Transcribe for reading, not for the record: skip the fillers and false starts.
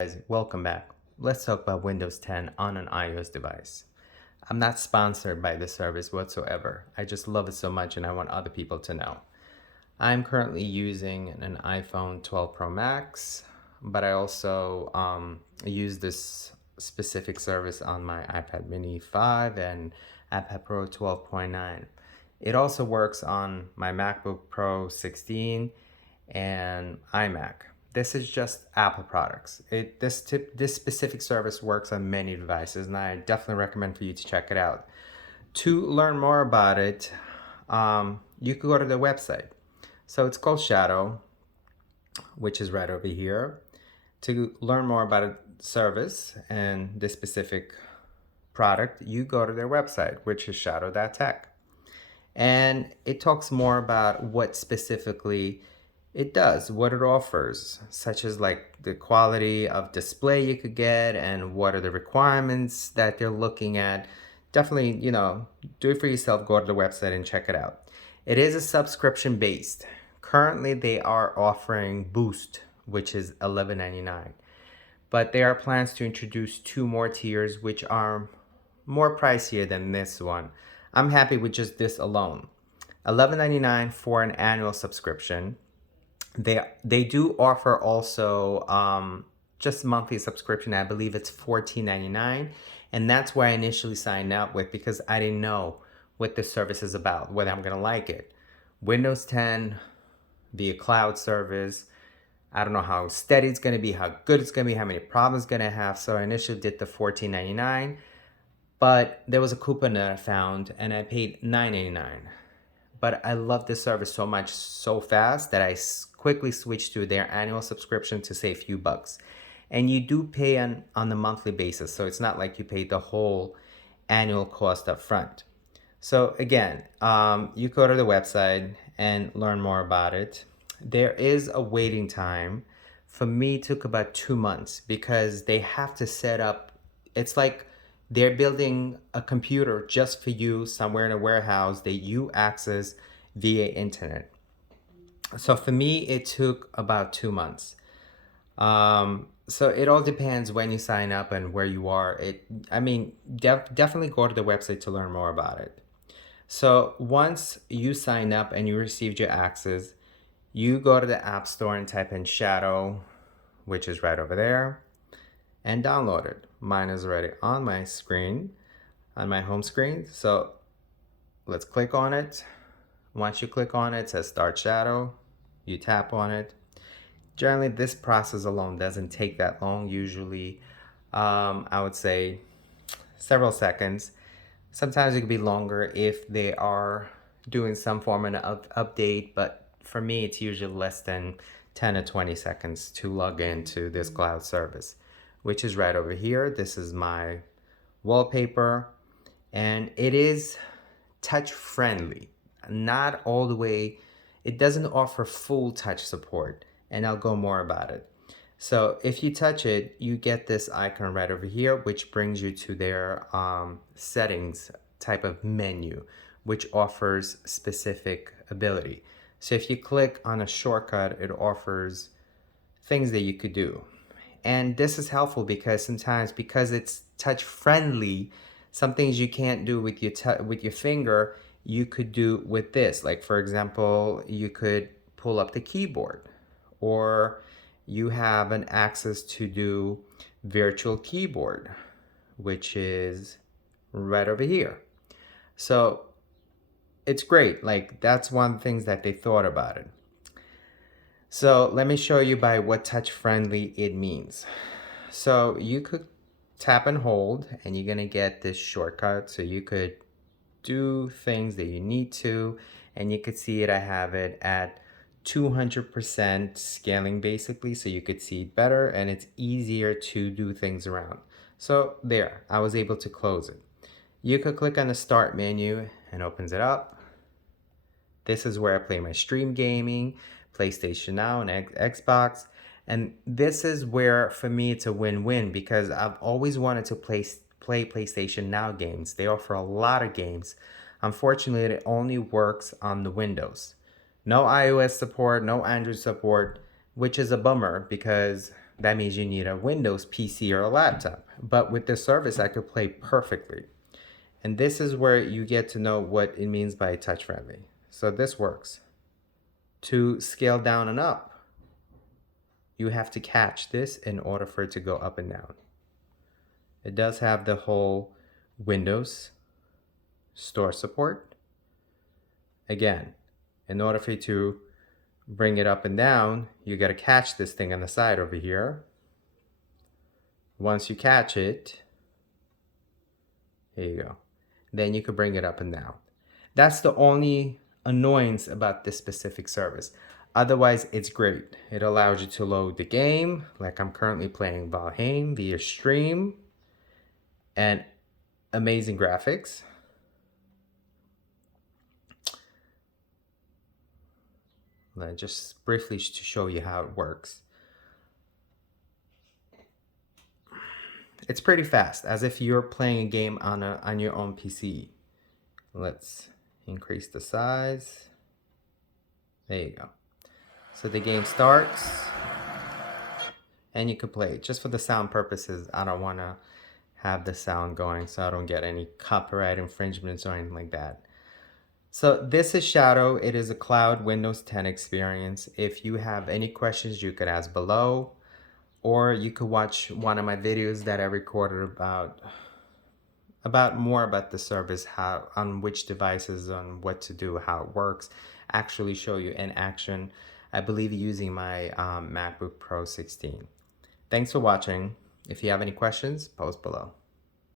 Guys, welcome back. Let's talk about Windows 10 on an iOS device. I'm not sponsored by this service whatsoever. I just love it so much and I want other people to know. I'm currently using an iPhone 12 Pro Max, but I also use this specific service on my iPad Mini 5 and iPad Pro 12.9. It also works on my MacBook Pro 16 and iMac. This is just Apple products. This specific service works on many devices, and I definitely recommend for you to check it out. To learn more about it, you could go to the website. So it's called Shadow, which is right over here. To learn more about a service and this specific product, you go to their website, which is shadow.tech. And it talks more about what specifically it does, what it offers, such as like the quality of display you could get and what are the requirements that they're looking at. Definitely, do it for yourself. Go to the website and check it out. It is a subscription based. Currently, they are offering Boost, which is $11.99. But there are plans to introduce two more tiers, which are more pricier than this one. I'm happy with just this alone. $11.99 for an annual subscription. They do offer also just monthly subscription. I believe it's $14.99, and that's why I initially signed up with, because I didn't know what this service is about, whether I'm gonna like it. Windows 10 via cloud service. I don't know how steady it's gonna be, how good it's gonna be, how many problems it's gonna have. So I initially did the $14.99, but there was a coupon that I found, and I paid $9.99. But I love this service so much, so fast, that I quickly switched to their annual subscription to save a few bucks. And you do pay on the monthly basis, so it's not like you pay the whole annual cost up front. So again, you go to the website and learn more about it. There is a waiting time. For me, it took about 2 months because they have to set up. It's like they're building a computer just for you somewhere in a warehouse that you access via internet. So for me, it took about 2 months. So it all depends when you sign up and where you are. Definitely go to the website to learn more about it. So once you sign up and you received your access, you go to the App Store and type in Shadow, which is right over there, and download it. Mine is already on my screen, on my home screen. So let's click on it. Once you click on it, it says Start Shadow. You tap on it. Generally, this process alone doesn't take that long. Usually, I would say several seconds. Sometimes it could be longer if they are doing some form of update, but for me, it's usually less than 10 to 20 seconds to log into this cloud service, which is right over here. This is my wallpaper, and it is touch friendly. Not all the way, it doesn't offer full touch support, and I'll go more about it. So if you touch it, you get this icon right over here, which brings you to their settings type of menu, which offers specific ability. So if you click on a shortcut, it offers things that you could do. And this is helpful because sometimes, because it's touch friendly, some things you can't do with your finger, you could do with this. Like for example, you could pull up the keyboard, or you have an access to do virtual keyboard, which is right over here. So it's great. Like that's one of the things that they thought about it. So let me show you by what touch friendly it means. So you could tap and hold, and you're gonna get this shortcut. So you could do things that you need to, and you could see it. I have it at 200% scaling basically, so you could see it better and it's easier to do things around. So there, I was able to close it. You could click on the start menu and opens it up. This is where I play my stream gaming, PlayStation Now and Xbox. And this is where, for me, it's a win-win because I've always wanted to play PlayStation Now games. They offer a lot of games. Unfortunately, it only works on the Windows. No iOS support, no Android support, which is a bummer because that means you need a Windows PC or a laptop. But with this service, I could play perfectly. And this is where you get to know what it means by touch friendly. So this works. To scale down and up, you have to catch this in order for it to go up and down. It does have the whole Windows Store support. Again, in order for you to bring it up and down, you got to catch this thing on the side over here. Once you catch it, here you go. Then you can bring it up and down. That's the only annoyance about this specific service. Otherwise, it's great. It allows you to load the game, like I'm currently playing Valheim via stream, and amazing graphics. Just briefly to show you how it works. It's pretty fast, as if you're playing a game on your own PC. Let's increase the size. There you go. So the game starts, and you can play it. Just for the sound purposes, I don't want to have the sound going so I don't get any copyright infringements or anything like that. So this is Shadow. It is a cloud Windows 10 experience. If you have any questions, you could ask below, or you could watch one of my videos that I recorded about more about the service, how, on which devices, on what to do, how it works, actually show you in action. I believe using my MacBook Pro 16. Thanks for watching. If you have any questions, post below.